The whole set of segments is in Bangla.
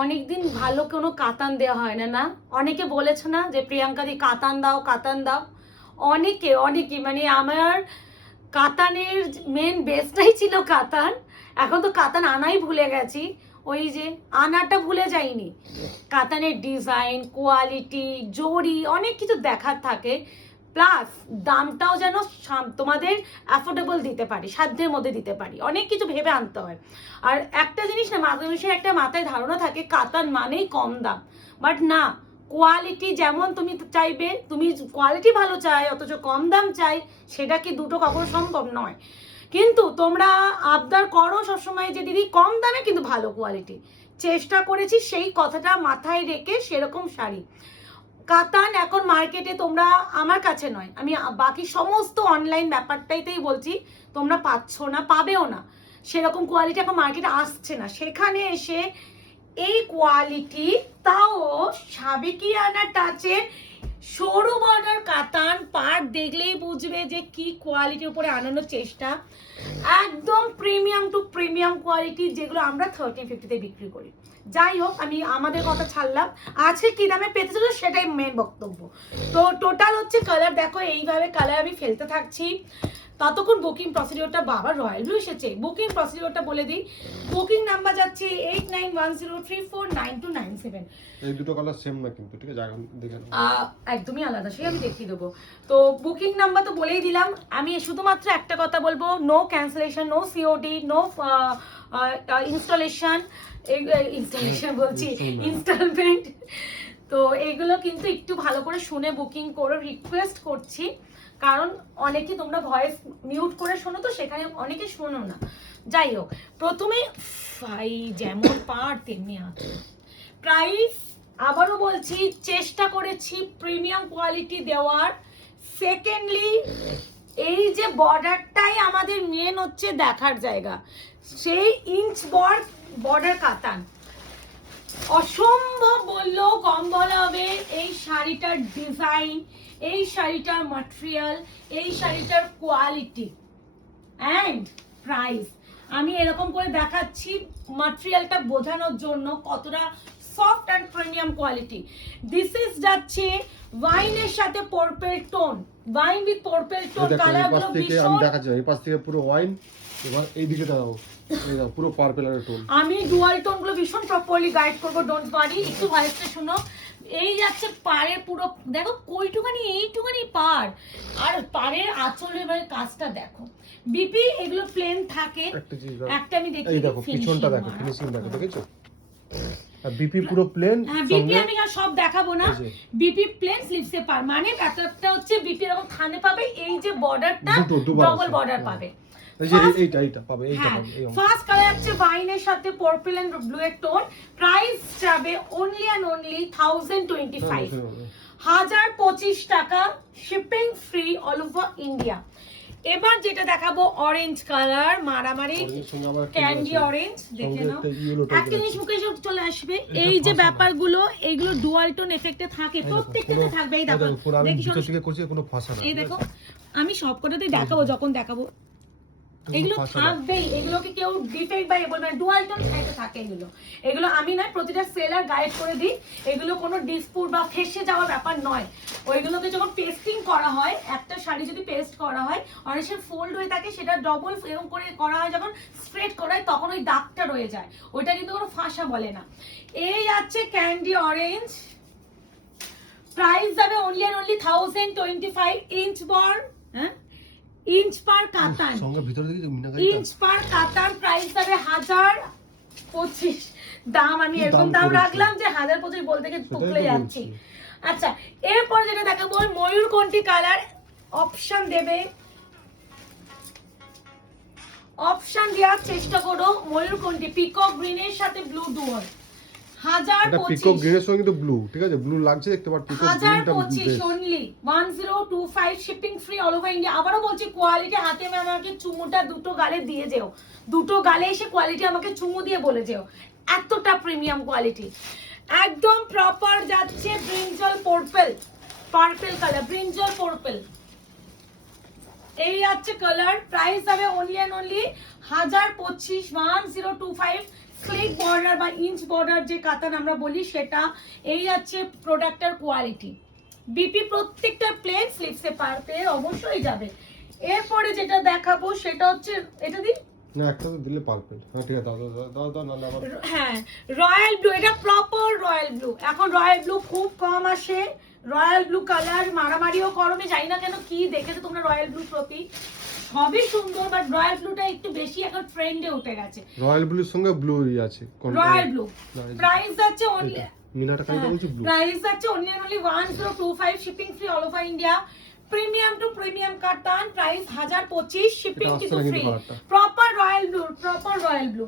অনেকদিন ভালো কোনো কাতান দেওয়া হয় না, না? অনেকে বলেছে না যে প্রিয়াঙ্কা দি কাতান দাও, কাতান দাও। অনেকে মানে আমার কাতানের মেন বেসটাই ছিল কাতান। এখন তো কাতান আনাই ভুলে গেছি। ওই যে আনাটা ভুলে যাইনি। কাতানের ডিজাইন, কোয়ালিটি, জরি অনেক কিছু দেখার থাকে। প্লাস দামটাও যেন তোমাদের অ্যাফোর্ডেবল দিতে পারি, সাধ্যের মধ্যে দিতে পারি, অনেক কিছু ভেবে আনতে হয়। আর একটা জিনিস না, মানুষের একটা মাথায় ধারণা থাকে কাতান মানেই কম দাম, বাট না। কোয়ালিটি যেমন তুমি চাইবে, তুমি কোয়ালিটি ভালো চাই অথচ কম দাম চাই, সেটা কি দুটো কখনো সম্ভব নয়। কিন্তু তোমরা আবদার করো সবসময় যে দিদি কম দামে কিন্তু ভালো কোয়ালিটি। চেষ্টা করেছি সেই কথাটা মাথায় রেখে সেরকম শাড়ি। কাতান এখন মার্কেটে তোমরা, আমার কাছে নয়, আমি বাকি সমস্ত অনলাইন ব্যাপারটাইতেই বলছি, তোমরা পাচ্ছ না, পাবেও না। সেরকম কোয়ালিটি এখন মার্কেটে আসছে না। সেখানে এসে এই কোয়ালিটি, তাও সাবেকিয়ানা টাচে সরু বর্ডার কাতান, পার্ট দেখলেই বুঝবে যে কি কোয়ালিটির উপরে আনানোর চেষ্টা। একদম প্রিমিয়াম টু প্রিমিয়াম কোয়ালিটি, যেগুলো আমরা 1350-তে বিক্রি করি। যাই হোক, আমি আমাদের কথা ছাড়লাম, আজকে কি দামে পেতে চলো সেটাই মেন বক্তব্য। তো টোটাল হচ্ছে কালার দেখো, এইভাবে কালার আমি ফেলতে থাকছি। ততক্ষণ বুকিং প্রসিডিওরটা, বাবা রয়্যাল ব্লু এসেছে, বুকিং প্রসিডিওরটা বলে দিই। বুকিং নাম্বার যাচ্ছে 8910349297। এই দুটো কালার সেম না কিন্তু, ঠিক আছে, দেখে নাও। একদমই আলাদা, সে আমি দেখিয়ে দেবো। তো বুকিং নাম্বার তো বলেই দিলাম। আমি শুধুমাত্র একটা কথা বলবো, no cancellation, no COD, no installation বলছি, ইনস্টলমেন্ট। তো এগুলো কিন্তু একটু ভালো করে শুনে বুকিং করে রিকোয়েস্ট করছি, কারণ অনেকে তোমরা ভয়েস মিউট করে শোনো, তো সেখানে অনেকে শোনো না। যাই হোক, প্রথমে যেমন পার তেমনি প্রাইস, আবারও বলছি, চেষ্টা করেছি প্রিমিয়াম কোয়ালিটি দেওয়ার। সেকেন্ডলি, এই যে বর্ডারটাই আমাদের মেন হচ্ছে দেখার জায়গা, সেই ইঞ্চ বর্ডার কাতান অসম্ভব বললেও কম বলা হবে। এই শাড়িটার ডিজাইন, এই শাড়িটার ম্যাটেরিয়াল, এই শাড়িটার কোয়ালিটি অ্যান্ড প্রাইস, আমি এরকম করে দেখাচ্ছি ম্যাটেরিয়ালটা বোঝানোর জন্য কতটা soft and premium quality. This is যাচ্ছে ওয়াইনের সাথে purple tone, wine with purple tone, কালারগুলো ভীষণ। আমি দেখাচ্ছি, এই পাশ থেকে পুরো ওয়াইন, এবার এই দিকে দাও, এই দাও পুরো পার্পল এর টোন। আমি ডুয়াল টোন গুলো ভীষণ প্রপারলি গাইড করব, ডোন্ট ওয়ারি। একটু ভয়েসটা শুনো। এই যাচ্ছে পাড়ের পুরো, দেখো কইটুখানি, এইটুখানি পাড়, আর পাড়ের আঁচলের কাজটা দেখো। বিপি এগুলো প্লেন থাকে, একটা আমি দেখি, এই দেখো পিছনটা দেখো, ফিনিশিং দেখো, দেখেছো? আর বিপি পুরো প্লেন। হ্যাঁ, বিপি আমি সব দেখাবো না, বিপি প্লেন স্লিভসে পার, মানে ব্যাটারটা হচ্ছে বিপি এরকম থানে পাবে, এই যে বর্ডারটা ডবল বর্ডার পাবে। এইটা পাবে, এইটা পাবে। ফার্স্ট কালার আছে ওয়াইনের সাথে পার্পল এন্ড ব্লু এর টোন। প্রাইস যাবে অনলি এন্ড অনলি 1025, 1025 টাকা, shipping free all over India. এবার যেটা দেখাবো অরেঞ্জ কালার, মারামারি ক্যান্ডি অরেঞ্জ, দেখে নাও। একটা জিনিস মুখে চলে আসবে, এই যে ব্যাপারগুলো, এইগুলো ডুয়াল টোন এফেক্টে থাকে, প্রত্যেকটাতে থাকবে। এই দেখো, এই দেখো, আমি সবকটাতেই দেখাবো যখন দেখাবো, এগুলো থাকবেই, এগুলোকে কেউ ডিফেক্ট বা বলবে না, ডুয়াল টোন এটা থাকে। এগুলো আমি নয়, প্রতিটা সেলার গাইড করে দিই, এগুলো কোনো ডিসপুট বা ফেসে যাওয়ার ব্যাপার নয়। ওইগুলোকে যখন পেস্টিং করা হয়, একটা শাড়ি যদি পেস্ট করা হয়, অনেক সময় ফোল্ড হয়ে থাকে, সেটা ডবল এরকম করে করা হয়, যখন স্প্রেড করা হয় তখন ওই দাগটা রয়ে যায়, ওইটা কিন্তু কোনো ফাঁসা বলে না। এই আছে ক্যান্ডি অরেঞ্জ, প্রাইস যাবে অনলি এন্ড অনলি 1025, ইঞ্চ বর, হ্যাঁ, ইঞ্চ পার কাতান, ইঞ্চ পার কাতান, প্রাইস যাবে 1025। দাম আমি এরকম দাম রাখলাম যে 1025 বলতে গিয়ে টুকলে যাচ্ছি। আচ্ছা, এরপর যেটা দেখাবো ময়ূরকণ্ঠী কালার, অপশন দেবে, অপশন দেওয়ার চেষ্টা করো। ময়ূরকণ্ঠী পিকক গ্রিনের সাথে blue dual, 1025 only 1025, shipping free all over India. আবারও বলছি, কোয়ালিটি হাতে আমাকে চুমুটা দুটো গালে দিয়ে যেও, দুটো গালে এসে কোয়ালিটি আমাকে চুমু দিয়ে বলে যেও, এতটা প্রিমিয়াম কোয়ালিটি। একদম প্রপার যাচ্ছে brinjal purple colour, brinjal purple, এই আছে কালার। প্রাইস হবে only and only 1025, 1025, sleek border বা ইঞ্চ বর্ডার যে কাতান আমরা বলি সেটা। এই আছে প্রোডাক্টের কোয়ালিটি। বিপি প্রত্যেকটা প্লেন স্লিপসে পারতে অবশ্যই যাবে। এরপরে যেটা দেখাবো সেটা হচ্ছে এটা দিই না, একটা তো দিলে পারফেক্ট। হ্যাঁ ঠিক আছে, দাও দাও দাও দাও, না আবার হ্যাঁ রয়্যাল ব্লু, এটা প্রপার রয়্যাল ব্লু। এখন রয়্যাল ব্লু খুব কম আসে। রয়্যাল ব্লু কালার মারামারিও করবে, জানি না কেন কি দেখেছো তোমরা রয়্যাল ব্লু প্রতি, সবই সুন্দর, বাট রয়্যাল ব্লুটা একটু বেশি এখন ট্রেন্ডে উঠে গেছে। রয়্যাল ব্লুর সঙ্গে ব্লু আছে, রয়্যাল ব্লু না, এই যে প্রাইস আছে অনলি, মিনাটা কালকে বলছি ব্লু। প্রাইস আছে only 1025, shipping free all over India. Premium to premium কাতান, প্রাইস 1025, শিপিং এটা আসছে কিন্তু না কিন্তু ফ্রি। কালারটা। Proper royal blue, proper royal blue.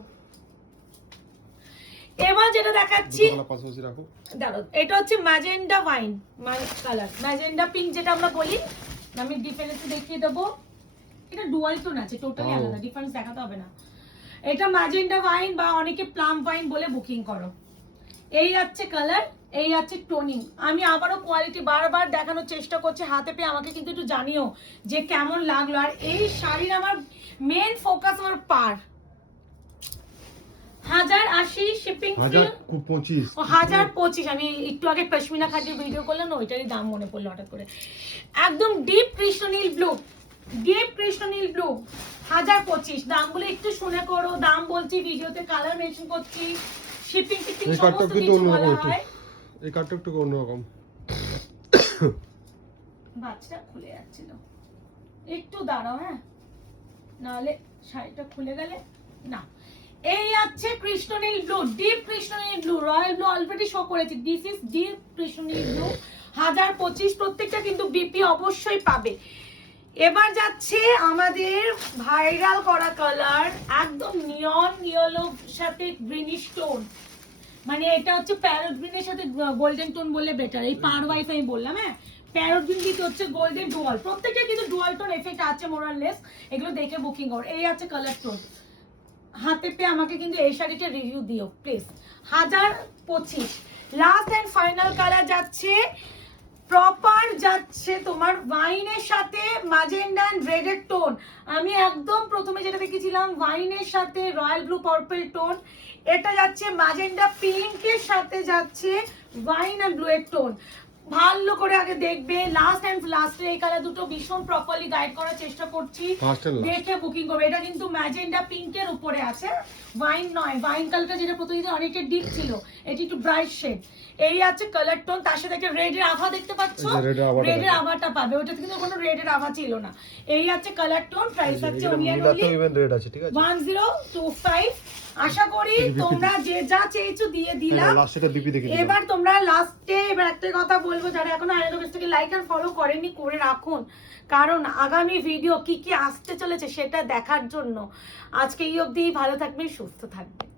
এবার যেটা দেখাচ্ছি, দুটো কালার পাশাপাশি রাখো। দাঁড়াও, এটা হচ্ছে magenta wine colour, magenta pink যেটা আমরা বলি। আমি ডিফারেন্স দেখিয়ে দেবো। এটা ডুয়াল টোন আছে, টোটালি ও। আলাদা, ডিফারেন্স দেখাতে হবে না। এটা ম্যাজেন্ডা ওয়াইন বা অনেকে প্লাম ওয়াইন বলে বুকিং করো। এই আছে কালার, এই আছে টোনিং। আমি আবারও কোয়ালিটি বারবার দেখানোর চেষ্টা করছি, হাতে পেয়ে আমাকে কিন্তু একটু জানিও যে কেমন লাগলো। আর এই শাড়ির আমার মেন ফোকাস আমার পার। 1080 শিপিং ফ্রি, 1025। 1025। আমি একটু আগে পশমিনা খাটির ভিডিও করলাম না, ওইটারই দাম মনে পড়লো হঠাৎ করে। একদম ডিপ কৃষ্ণনীল ব্লু, ডিপ কৃষ্ণনীল ব্লু, 1025। দামগুলো একটু শুনে করো, দাম বলছি ভিডিওতে, কালার মেনশন করছি, শিপিং টিপিং এই কার্ডটা সমস্ত কিন্তু কিছু অন্যরকম বলা একটু, হয়। এই কার্ডটা একটু অন্যরকম। বাচ্চা খুলে যাচ্ছিল, একটু দাঁড়াও হ্যাঁ, নাহলে শাড়িটা খুলে গেলে না। এই আছে কৃষ্ণনীল ব্লু, ডিপ কৃষ্ণনীল blue. Royal blue already show করেছি, দিস ইজ ডিপ কৃষ্ণনীল ব্লু, 1025। প্রত্যেকটা কিন্তু বিপি অবশ্যই পাবে। এবার যাচ্ছে আমাদের ভাইরাল করা কালার, একদম নিয়ন ইয়েলোর সাথে গ্রিনিশ টোন, মানে এটা হচ্ছে প্যারট গ্রিনের সাথে গোল্ডেন টোন বললে বেটার। এই পার ওয়াইফ আমি বললাম, হ্যাঁ প্যারট গ্রিন কিন্তু হচ্ছে গোল্ডেন ডুয়াল, প্রত্যেকটা কিন্তু ডুয়াল টোন এফেক্ট আছে মোরাললেস। এগুলো দেখে বুকিং কর। এই আছে কালার টোন, হাতে পেয়ে আমাকে কিন্তু এই শাড়িটা রিভিউ দিও please. 1025। Last and final colour যাচ্ছে, প্রপার যাচ্ছে তোমার ওয়াইনের সাথে ম্যাজেন্ডা এন্ড রেডের টোন। আমি একদম প্রথমে যেটা দেখেছিলাম ওয়াইনের সাথে রয়্যাল ব্লু পার্পল টোন, এটা যাচ্ছে ম্যাজেন্ডা পিঙ্কের সাথে যাচ্ছে ওয়াইন এন্ড ব্লু এর টোন। ভালো করে আগে দেখবে, লাস্ট এন্ড লাস্টে এই কালার দুটো ভীষণ প্রপারলি গাইড করার চেষ্টা করছি, Last and last। দেখে বুকিং করবে। এটা কিন্তু ম্যাজেন্ডা পিঙ্কের উপরে আছে, ওয়াইন নয়। ওয়াইন কালারটা যেটা প্রতিদিন অনেকে ডিপ ছিল, এটি একটু ব্রাইট শেড। এই আছে কালার টোন, তার সাথে একটা রেডের আভা দেখতে পাচ্ছ, এই যে red এর আভাটা রেডের দেখো। আভাটা পাবে, ওটাতে কিন্তু কোনো রেডের আভা ছিল না। এই আছে কালার টোন, প্রাইস আছে এটা only and মিনাতেও only even red আছে, ঠিক আছে। 1025। আশা করি এই যে তোমরা যে যা চেয়েছো দিয়ে দিলাম। লাস্ট এটা বিপি দেখে দিলাম। এবার তোমরা লাস্টে এবার একটা কথা বলবো, যারা এখনো আয়না থেকে লাইক আর ফলো করেননি করে রাখুন, কারণ আগামী ভিডিও কি কি আসতে চলেছে সেটা দেখার জন্য। আজকে এই অবধি, ভালো থাকবেন, সুস্থ থাকবেন।